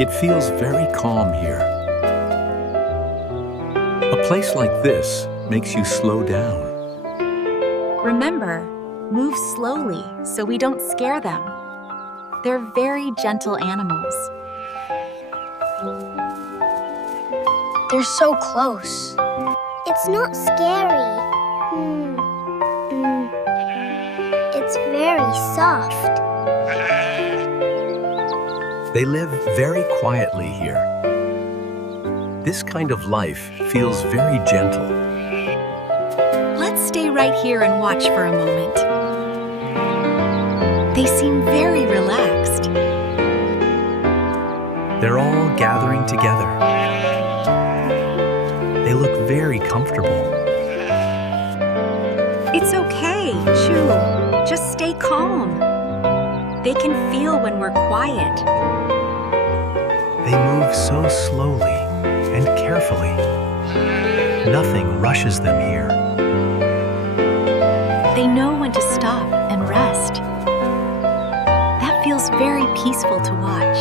It feels very calm here. A place like this makes you slow down. Remember, move slowly so we don't scare them. They're very gentle animals. They're so close. It's not scary. It's very soft. They live very quietly here. This kind of life feels very gentle. Let's stay right here and watch for a moment. They seem very relaxed. They're all gathering together. They look very comfortable. It's okay, Choo. Just stay calm. They can feel when we're quiet. They move so slowly and carefully. Nothing rushes them here. They know when to stop and rest. That feels very peaceful to watch.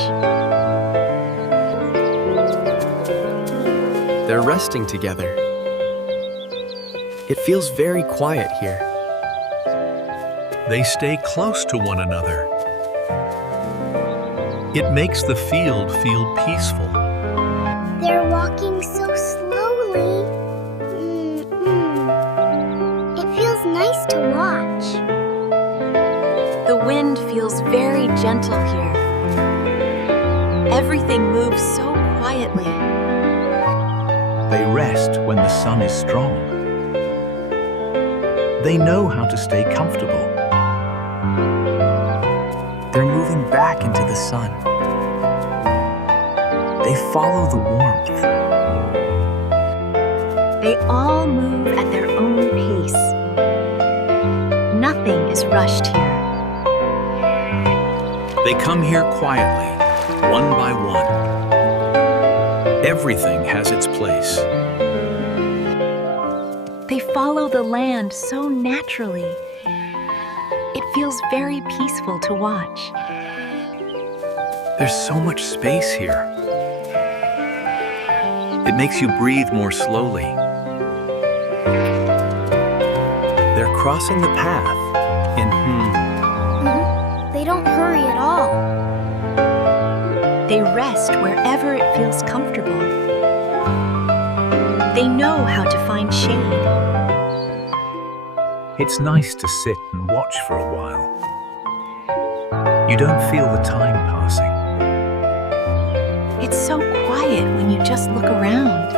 They're resting together. It feels very quiet here. They stay close to one another. It makes the field feel peaceful. They're walking so slowly. It feels nice to watch. The wind feels very gentle here. Everything moves so quietly. They rest when the sun is strong. They know how to stay comfortable. They're moving back into the sun. They follow the warmth. They all move at their own pace. Nothing is rushed here. They come here quietly, one by one. Everything has its place. They follow the land so naturally. It feels very peaceful to watch. There's so much space here. It makes you breathe more slowly. They're crossing the path in They don't hurry at all. They rest wherever it feels comfortable. They know how to find shade. It's nice to sit and watch for a while. You don't feel the time passing. It's so quiet when you just look around.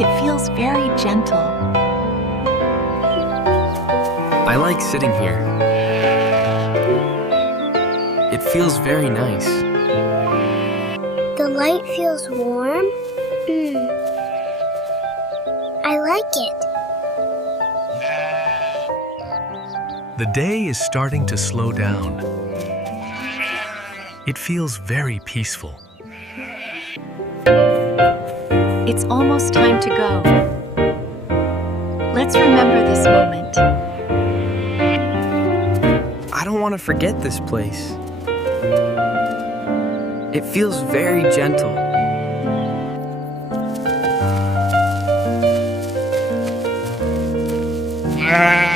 It feels very gentle. I like sitting here. It feels very nice. The light feels warm. I like it. The day is starting to slow down. It feels very peaceful. It's almost time to go. Let's remember this moment. I don't want to forget this place. It feels very gentle. Ah!